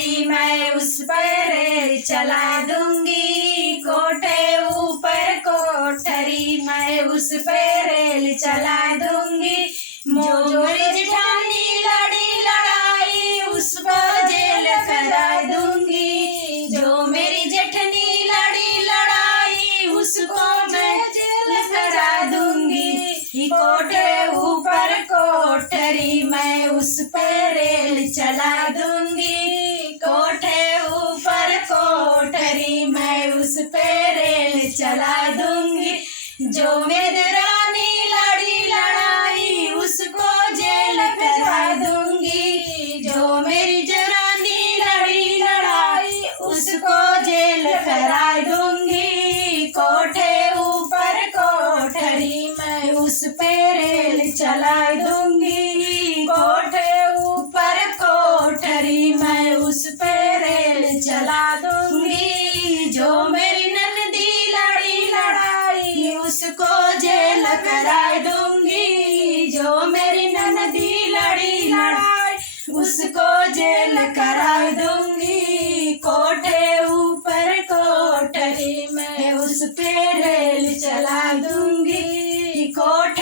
कोठरी मैं उस पर रेल चला दूंगी। कोठे ऊपर कोठरी मैं उस पर रेल चला दूंगी। जो मेरी जेठानी लड़ी लड़ाई उसको जेल करा दूंगी। जो मेरी जेठनी लड़ी लड़ाई उसको मैं जेल करा दूंगी। कोठे ऊपर कोठरी मैं उस पर रेल चला दूंगी। कोठे ऊपर कोठरी मैं उस पर रेल चला दूंगी। जो मेरी रानी लड़ी लड़ाई उसको जेल करा दूंगी। जो मेरी रानी लड़ी लड़ाई उसको जेल करा दूंगी। कोठे ऊपर कोठरी मैं उस पे रेल चला दूंगी। कोठे ऊपर कोठरी मैं उस पे रेल चला दूंगी। जो मेरी ननदी लड़ी लड़ाई उसको जेल करा दूंगी। जो मेरी ननदी लड़ी लड़ाई उसको जेल करा दूंगी। कोठे ऊपर कोठरी मैं उस पे रेल चला दूंगी। कोठे